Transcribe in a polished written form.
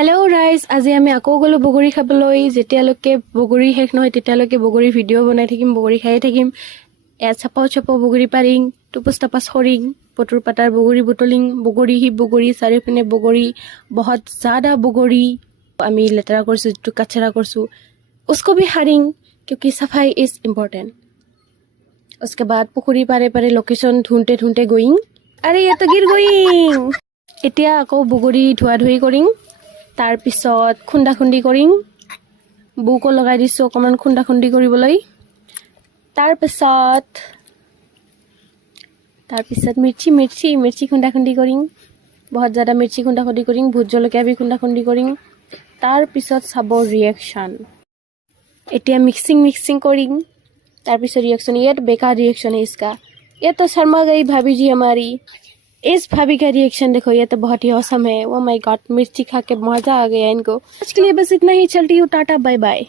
Hello' ৰাইজ, আজি আমি আকৌ গ'লো বগৰী খাবলৈ। যেতিয়ালৈকে বগৰী শেষ নহয় তেতিয়ালৈকে বগৰী ভিডিঅ' বনাই থাকিম, বগৰী খায়ে থাকিম। ইয়াত চাপাও বগৰী পাৰিং, টুপুচ টাপাচ কৰিং, পটুৰ পাতাৰ বগৰী বুটলিং, বগৰী হি বগৰী, চাৰিওপিনে বগৰী, বহুত জ্যাদা বগৰী। আমি লেতেৰা কৰিছোঁ, যিটো কাচৰা কৰিছোঁ उसको भी हारिंग, क्योंकि सफाई इज इम्पोर्टेंट। उसके बाद पुखुरी पारे पारे लोकेशन ढूंढते ढूंढते गोइंग। अरे ये तो गिर गोइंग। এতিয়া আকৌ বগৰী ধোৱা ধুই কৰিং, তাৰপিছত খুন্দা খুন্দি কৰিং। বুকো লগাই দিছোঁ অকণমান খুন্দা খুন্দি কৰিবলৈ। তাৰপিছত মিৰ্চি খুন্দা খুন্দি কৰিং, বহুত জ্যাদা মিৰ্চি খুন্দা খুন্দি কৰিং, ভোট জলকীয়া বি খুন্দা খুন্দি কৰিং। তাৰপিছত চাব ৰিয়েকশ্যন। এতিয়া मिक्सिंग करिंग, তাৰপিছত रिएक्शन। ये तो बेकार रिएक्शन है इसका, ये तो शर्मा गई भाभी जी हमारी। इस भाभी का रिएक्शन देखो, ये तो बहुत ही औसम है। ओ माय गॉड, मिर्ची खा के मजा आ गया इनको। आज के लिए बस इतना ही, चलती हूँ, टाटा बाय बाय।